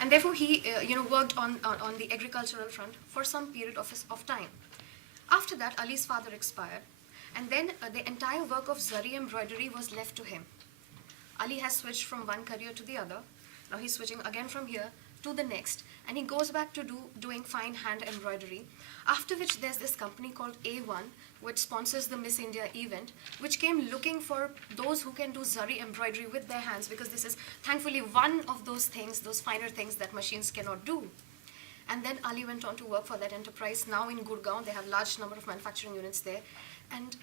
And therefore he worked on the agricultural front for some period of time. After that, Ali's father expired, and then the entire work of zari embroidery was left to him. Ali has switched from one career to the other. Now he's switching again from here to the next, and he goes back to doing fine hand embroidery, after which there's this company called A1, which sponsors the Miss India event, which came looking for those who can do zari embroidery with their hands, because this is thankfully one of those things, those finer things that machines cannot do. And then Ali went on to work for that enterprise. Now in Gurgaon, they have a large number of manufacturing units there. And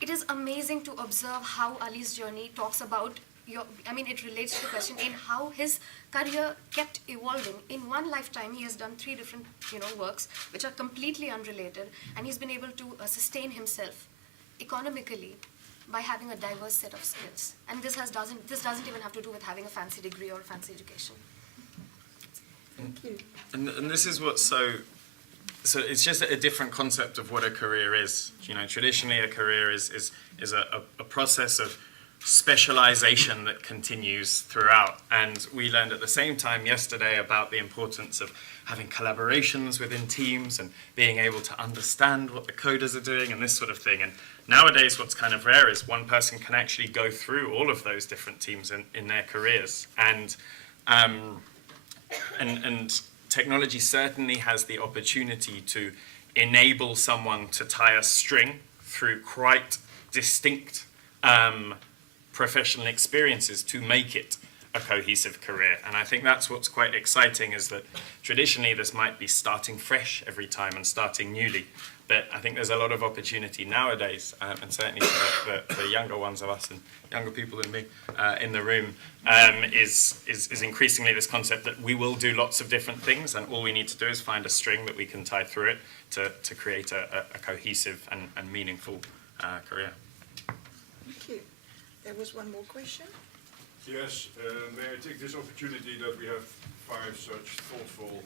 it is amazing to observe how Ali's journey talks about it relates to the question in how his career kept evolving. In one lifetime, he has done 3 different, works which are completely unrelated, and he's been able to sustain himself economically by having a diverse set of skills. And this doesn't even have to do with having a fancy degree or a fancy education. Thank you. And this is what's so it's just a different concept of what a career is. Traditionally a career is a process of specialization that continues throughout. And we learned at the same time yesterday about the importance of having collaborations within teams and being able to understand what the coders are doing and this sort of thing. And nowadays what's kind of rare is one person can actually go through all of those different teams in their careers. And technology certainly has the opportunity to enable someone to tie a string through quite distinct professional experiences to make it a cohesive career. And I think that's what's quite exciting, is that traditionally this might be starting fresh every time and starting newly. But I think there's a lot of opportunity nowadays, and certainly for the younger ones of us and younger people than me in the room, is increasingly this concept that we will do lots of different things, and all we need to do is find a string that we can tie through it to create a cohesive and meaningful career. Thank you. There was one more question. Yes, may I take this opportunity that we have 5 such thoughtful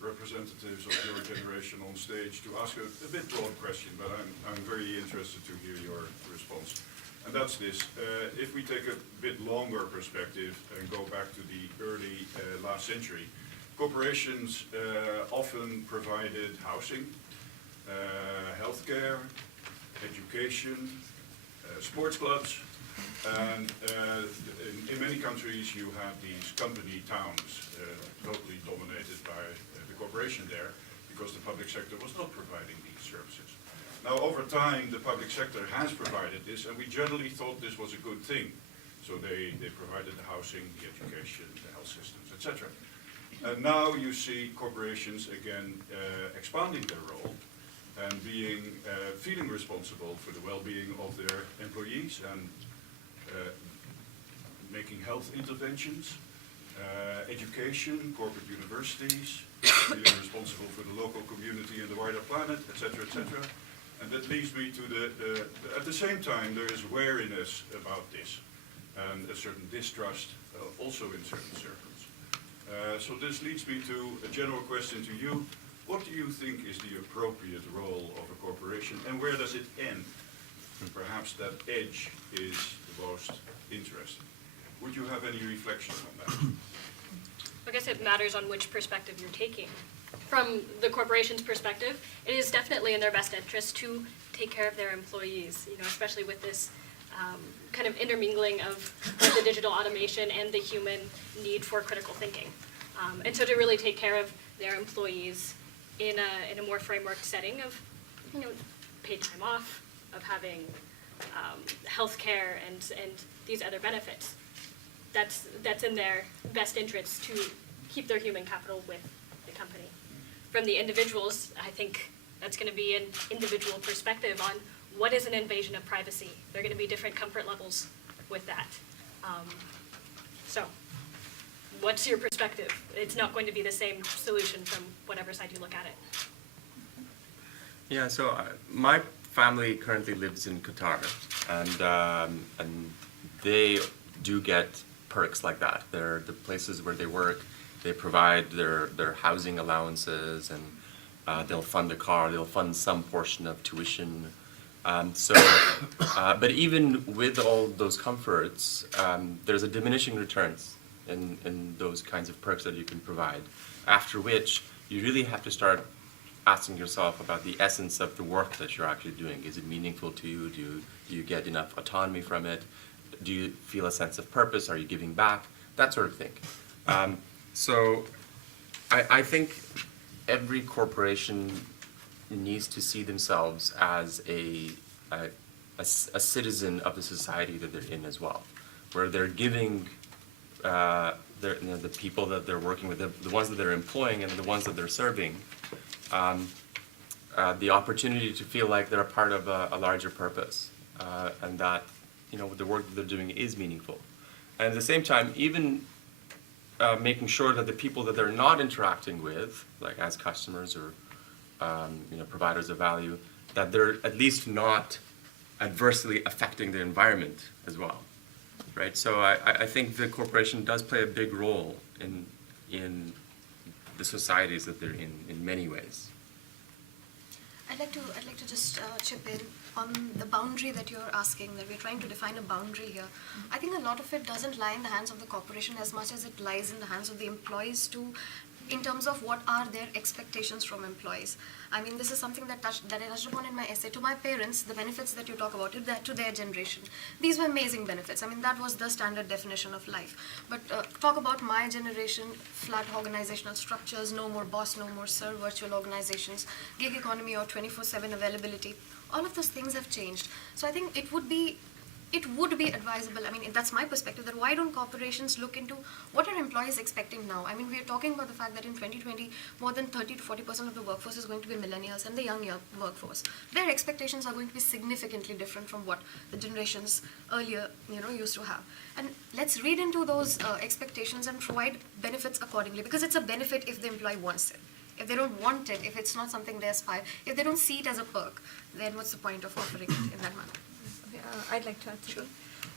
representatives of your generation on stage to ask a bit broad question, but I'm very interested to hear your response. And that's this. If we take a bit longer perspective and go back to the early last century, corporations often provided housing, healthcare, education, sports clubs, and in many countries you had these company towns totally dominated by the corporation there, because the public sector was not providing these services. Now over time the public sector has provided this, and we generally thought this was a good thing. So they provided the housing, the education, the health systems, etc. And now you see corporations again expanding their role and feeling responsible for the well-being of their employees and making health interventions, education, corporate universities, feeling responsible for the local community and the wider planet, etc., etc. And that leads me to at the same time there is wariness about this and a certain distrust also in certain circles. So this leads me to a general question to you. What do you think is the appropriate role of a corporation, and where does it end? Perhaps that edge is the most interesting. Would you have any reflection on that? I guess it matters on which perspective you're taking. From the corporation's perspective, it is definitely in their best interest to take care of their employees, especially with this kind of intermingling of the digital automation and the human need for critical thinking. And so to really take care of their employees in a more frameworked setting of, paid time off, of having health care and these other benefits. That's in their best interest to keep their human capital with the company. From the individuals, I think that's going to be an individual perspective on what is an invasion of privacy. There are going to be different comfort levels with that. So what's your perspective? It's not going to be the same solution from whatever side you look at it. Yeah, so my family currently lives in Qatar, and they do get perks like that. They're the places where they work. They provide their housing allowances, and they'll fund a car. They'll fund some portion of tuition. But even with all those comforts, there's a diminishing returns in those kinds of perks that you can provide. After which, you really have to start asking yourself about the essence of the work that you're actually doing. Is it meaningful to you? Do you get enough autonomy from it? Do you feel a sense of purpose? Are you giving back? That sort of thing. So I think every corporation needs to see themselves as a citizen of the society that they're in as well, where they're giving the people that they're working with, the ones that they're employing and the ones that they're serving, the opportunity to feel like they're a part of a larger purpose, and that the work that they're doing is meaningful. And at the same time, even making sure that the people that they're not interacting with, like as customers or providers of value, that they're at least not adversely affecting the environment as well, right? So I think the corporation does play a big role in the societies that they're in many ways. I'd like to just chip in on the boundary that you're asking, that we're trying to define a boundary here. I think a lot of it doesn't lie in the hands of the corporation as much as it lies in the hands of the employees too, in terms of what are their expectations from employees. I mean, this is something that I touched upon in my essay. To my parents, the benefits that you talk about, to their generation, these were amazing benefits. I mean, that was the standard definition of life. But talk about my generation, flat organizational structures, no more boss, no more sir, virtual organizations, gig economy or 24/7 availability. All of those things have changed. So I think it would be advisable, I mean, that's my perspective, that why don't corporations look into what are employees expecting now? I mean, we are talking about the fact that in 2020, more than 30 to 40% of the workforce is going to be millennials and the young workforce. Their expectations are going to be significantly different from what the generations earlier, used to have. And let's read into those expectations and provide benefits accordingly, because it's a benefit if the employee wants it. If they don't want it, if it's not something they aspire, if they don't see it as a perk, then what's the point of offering it in that manner? I'd like to answer.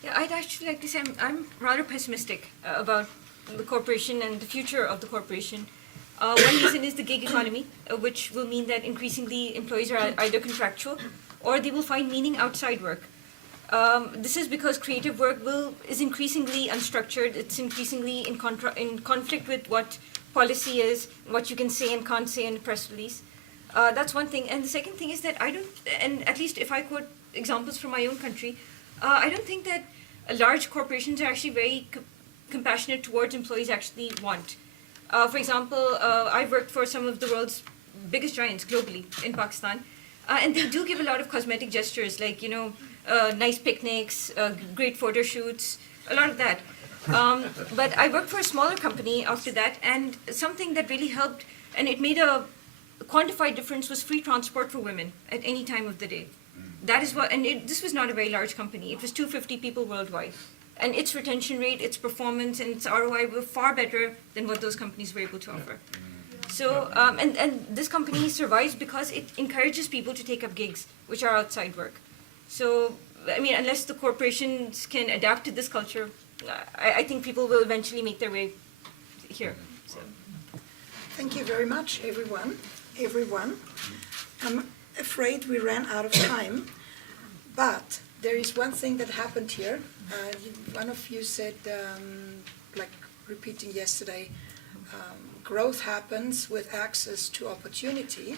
Yeah, I'd actually like to say I'm rather pessimistic about the corporation and the future of the corporation. One reason is the gig economy, which will mean that increasingly employees are either contractual or they will find meaning outside work. This is because creative work is increasingly unstructured. It's increasingly in conflict with what policy is, what you can say and can't say in a press release. That's one thing. And the second thing is that and at least if I quote examples from my own country, I don't think that large corporations are actually very compassionate towards employees actually want. For example, I've worked for some of the world's biggest giants globally in Pakistan, and they do give a lot of cosmetic gestures like, nice picnics, great photo shoots, a lot of that. But I worked for a smaller company after that, and something that really helped, and it made a quantified difference, was free transport for women at any time of the day. That is what, and this was not a very large company. It was 250 people worldwide. And its retention rate, its performance, and its ROI were far better than what those companies were able to offer. So, and this company survives because it encourages people to take up gigs, which are outside work. So, I mean, unless the corporations can adapt to this culture, I think people will eventually make their way here. So. Thank you very much, everyone. everyone. I'm afraid we ran out of time, but there is one thing that happened here. One of you said, like repeating yesterday, growth happens with access to opportunity.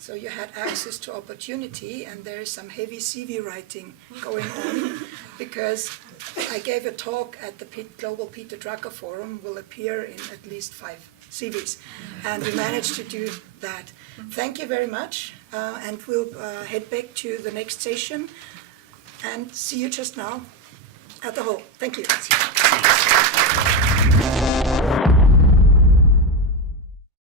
So you had access to opportunity, and there is some heavy CV writing going on, because I gave a talk at the Global Peter Drucker Forum, will appear in at least 5 CVs, and we managed to do that. Thank you very much, and we'll head back to the next session, and see you just now at the hall. Thank you.